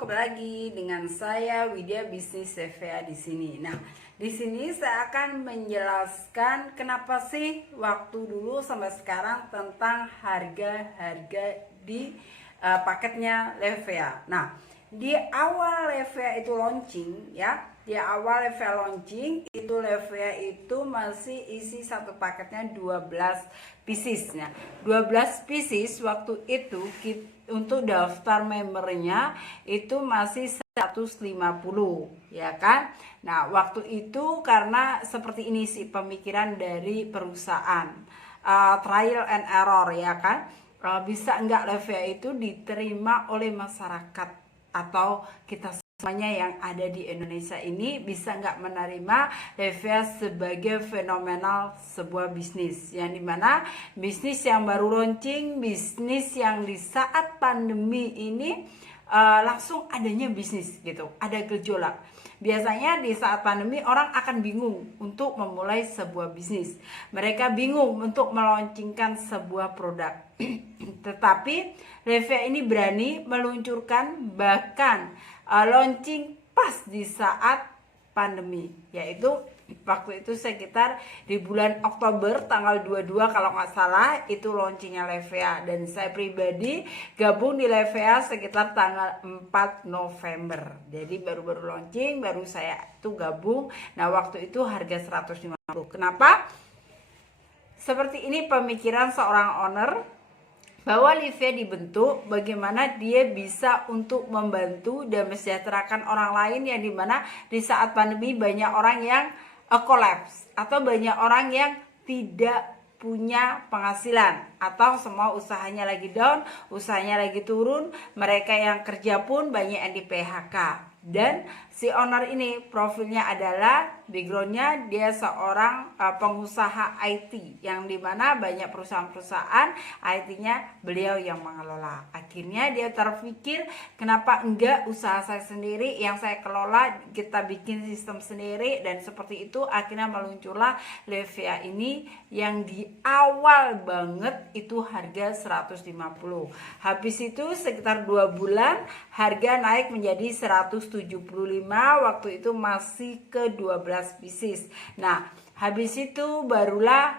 kembali lagi dengan saya Widya Bisnis CVA di sini. Nah, di sini saya akan menjelaskan kenapa sih waktu dulu sampai sekarang tentang harga-harga di paketnya Levea. Nah, di awal Levea itu launching ya, di awal Levea launching itu Levea itu masih isi satu paketnya 12 pieces. Nah, 12 pieces waktu itu untuk daftar membernya itu masih 150 ya kan. Nah, waktu itu karena seperti ini sih pemikiran dari perusahaan, trial and error ya kan. Bisa enggak Levea itu diterima oleh masyarakat atau kita semuanya yang ada di Indonesia ini bisa nggak menerima Levea sebagai fenomenal sebuah bisnis yang dimana bisnis yang baru launching, bisnis yang di saat pandemi ini langsung adanya bisnis gitu, ada gejolak. Biasanya di saat pandemi orang akan bingung untuk memulai sebuah bisnis. Mereka bingung untuk meluncurkan sebuah produk. Tetapi Levea ini berani meluncurkan bahkan launching pas di saat pandemi, yaitu waktu itu sekitar di bulan Oktober tanggal 22 kalau nggak salah itu launchingnya Levea, dan saya pribadi gabung di Levea sekitar tanggal 4 November. Jadi baru-baru launching, baru saya tuh gabung. Nah, waktu itu harga 150. Kenapa? Seperti ini pemikiran seorang owner bahwa Levea dibentuk bagaimana dia bisa untuk membantu dan mesejahterakan orang lain, yang dimana di saat pandemi banyak orang yang collapse atau banyak orang yang tidak punya penghasilan atau semua usahanya lagi down, usahanya lagi turun, mereka yang kerja pun banyak yang di PHK. Dan si owner ini profilnya adalah backgroundnya dia seorang pengusaha IT, yang dimana banyak perusahaan-perusahaan IT-nya beliau yang mengelola. Akhirnya dia terpikir kenapa enggak usaha saya sendiri yang saya kelola, kita bikin sistem sendiri, dan seperti itu akhirnya meluncurlah Levea ini yang di awal banget itu harga 150. Habis itu sekitar 2 bulan harga naik menjadi 175, waktu itu masih ke 12 pieces. Nah, habis itu barulah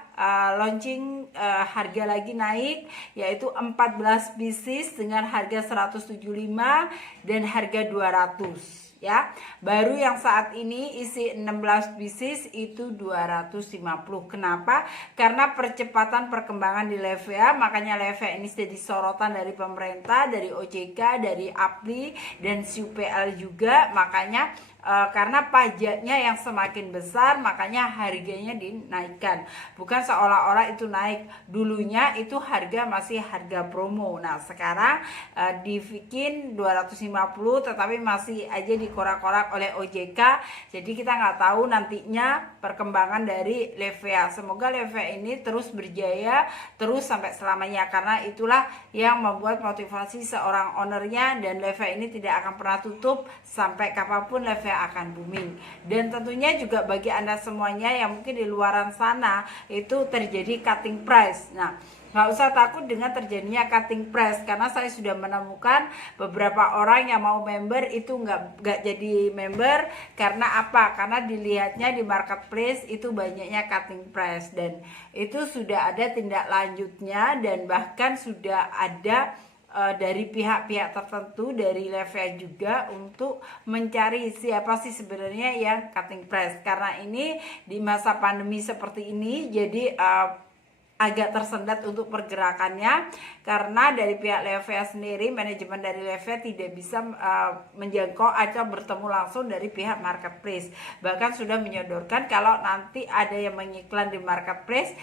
launching harga lagi naik, yaitu 14 pieces dengan harga 175 dan harga 200 ya. Baru yang saat ini isi 16 pieces itu 250. Kenapa? Karena percepatan perkembangan di Levea, makanya Levea ini jadi sorotan dari pemerintah, dari OJK, dari APLI dan CUPL juga. Makanya karena pajaknya yang semakin besar, makanya harganya dinaikkan. Bukan seolah-olah itu naik. Dulunya itu harga masih harga promo. Nah, sekarang dibikin 250 tetapi masih aja dikorak-korak oleh OJK. Jadi kita nggak tahu nantinya perkembangan dari Levea. Semoga Levea ini terus berjaya terus sampai selamanya, karena itulah yang membuat motivasi seorang ownernya, dan Levea ini tidak akan pernah tutup sampai kapanpun. Levea akan booming. Dan tentunya juga bagi Anda semuanya yang mungkin di luaran sana itu terjadi cutting price. Nah, nggak usah takut dengan terjadinya cutting price, karena saya sudah menemukan beberapa orang yang mau member itu nggak jadi member. Karena apa? Karena dilihatnya di marketplace itu banyaknya cutting price, dan itu sudah ada tindak lanjutnya, dan bahkan sudah ada dari pihak-pihak tertentu dari Levea juga untuk mencari siapa sih sebenarnya yang cutting price. Karena ini di masa pandemi seperti ini jadi agak tersendat untuk pergerakannya, karena dari pihak Levea sendiri, manajemen dari Levea tidak bisa menjangkau atau bertemu langsung dari pihak marketplace. Bahkan sudah menyodorkan kalau nanti ada yang mengiklan di marketplace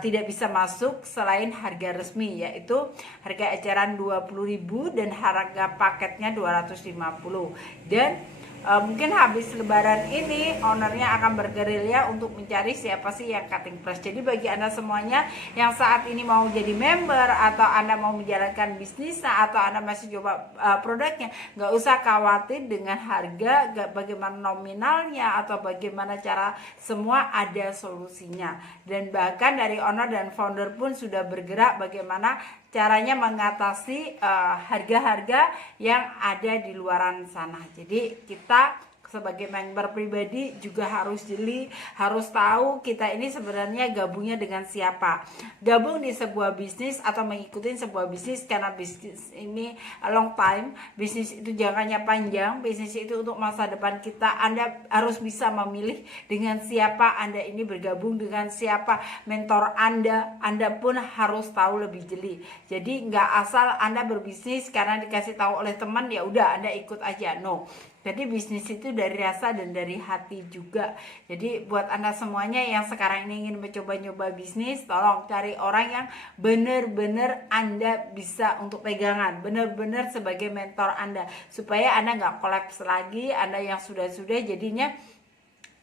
tidak bisa masuk selain harga resmi, yaitu harga eceran 20.000 dan harga paketnya 250. Dan mungkin habis lebaran ini ownernya akan bergerilya untuk mencari siapa sih yang cutting price. Jadi bagi Anda semuanya yang saat ini mau jadi member, atau Anda mau menjalankan bisnisnya, atau Anda masih coba produknya, nggak usah khawatir dengan harga, bagaimana nominalnya atau bagaimana cara, semua ada solusinya. Dan bahkan dari owner dan founder pun sudah bergerak bagaimana caranya mengatasi harga-harga yang ada di luaran sana. Jadi kita sebagai member pribadi juga harus jeli, harus tahu kita ini sebenarnya gabungnya dengan siapa. Gabung di sebuah bisnis atau mengikuti sebuah bisnis karena bisnis ini long time, bisnis itu jangkanya panjang, bisnis itu untuk masa depan kita. Anda harus bisa memilih dengan siapa Anda ini bergabung, dengan siapa mentor Anda pun harus tahu lebih jeli. Jadi nggak asal Anda berbisnis karena dikasih tahu oleh teman ya udah Anda ikut aja, no. Jadi bisnis itu dari rasa dan dari hati juga. Jadi buat Anda semuanya yang sekarang ini ingin mencoba-nyoba bisnis, tolong cari orang yang benar-benar Anda bisa untuk pegangan, benar-benar sebagai mentor Anda, supaya Anda nggak kolaps lagi. Anda yang sudah-sudah jadinya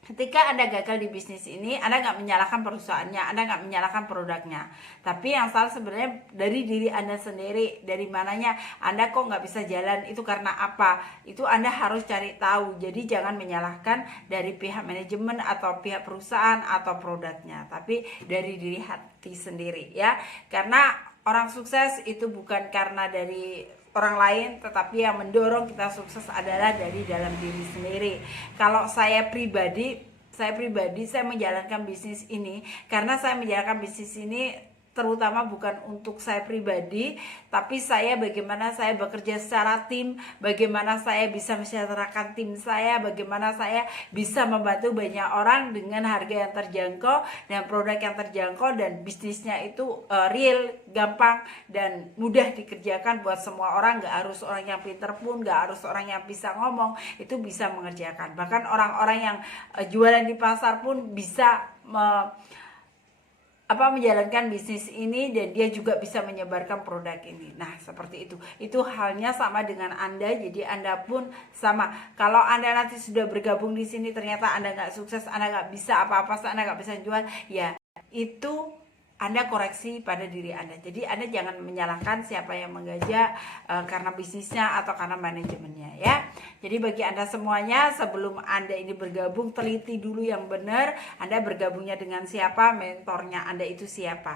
ketika Anda gagal di bisnis ini, Anda nggak menyalahkan perusahaannya, Anda nggak menyalahkan produknya. Tapi yang salah sebenarnya dari diri Anda sendiri, dari mananya Anda kok nggak bisa jalan, itu karena apa? Itu Anda harus cari tahu. Jadi jangan menyalahkan dari pihak manajemen atau pihak perusahaan atau produknya, tapi dari diri hati sendiri ya. Karena orang sukses itu bukan karena dari orang lain, tetapi yang mendorong kita sukses adalah dari dalam diri sendiri. Kalau saya pribadi saya menjalankan bisnis ini karena saya menjalankan bisnis ini terutama bukan untuk saya pribadi, tapi bagaimana saya bekerja secara tim, bagaimana saya bisa mensejahterakan tim saya, bagaimana saya bisa membantu banyak orang dengan harga yang terjangkau dan produk yang terjangkau, dan bisnisnya itu real, gampang dan mudah dikerjakan buat semua orang. Gak harus orang yang pinter pun, gak harus orang yang bisa ngomong, itu bisa mengerjakan. Bahkan orang-orang yang jualan di pasar pun bisa menjalankan bisnis ini, dan dia juga bisa menyebarkan produk ini. Nah, seperti itu. Itu halnya sama dengan Anda. Jadi Anda pun sama. Kalau Anda nanti sudah bergabung di sini ternyata Anda nggak sukses, Anda nggak bisa apa-apa, Anda nggak bisa jual, ya itu Anda koreksi pada diri Anda. Jadi Anda jangan menyalahkan siapa yang mengajak karena bisnisnya atau karena manajemennya ya. Jadi bagi Anda semuanya, sebelum Anda ini bergabung, teliti dulu yang benar Anda bergabungnya dengan siapa, mentornya Anda itu siapa.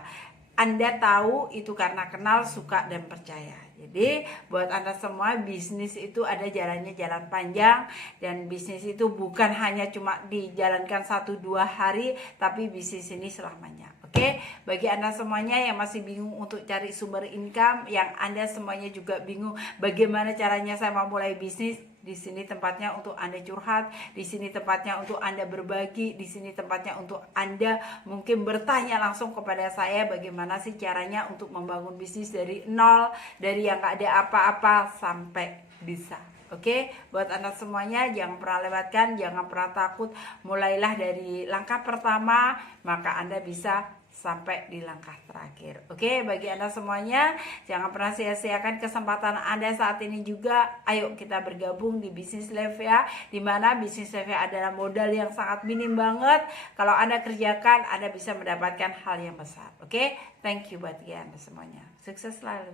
Anda tahu itu karena kenal, suka, dan percaya. Jadi buat Anda semua, bisnis itu ada jalannya, jalan panjang, dan bisnis itu bukan hanya cuma dijalankan 1-2 hari, tapi bisnis ini selamanya. Oke, bagi Anda semuanya yang masih bingung untuk cari sumber income, yang Anda semuanya juga bingung bagaimana caranya saya mau mulai bisnis, di sini tempatnya untuk Anda curhat, di sini tempatnya untuk Anda berbagi, di sini tempatnya untuk Anda mungkin bertanya langsung kepada saya bagaimana sih caranya untuk membangun bisnis dari nol, dari yang gak ada apa-apa sampai bisa. Oke, buat Anda semuanya jangan pernah lewatkan, jangan pernah takut. Mulailah dari langkah pertama, maka Anda bisa sampai di langkah terakhir. Oke, bagi Anda semuanya jangan pernah sia-siakan kesempatan Anda saat ini juga. Ayo kita bergabung di Bisnis Levia, dimana Bisnis Levia adalah modal yang sangat minim banget. Kalau Anda kerjakan, Anda bisa mendapatkan hal yang besar. Oke, thank you buat Anda semuanya. Sukses selalu.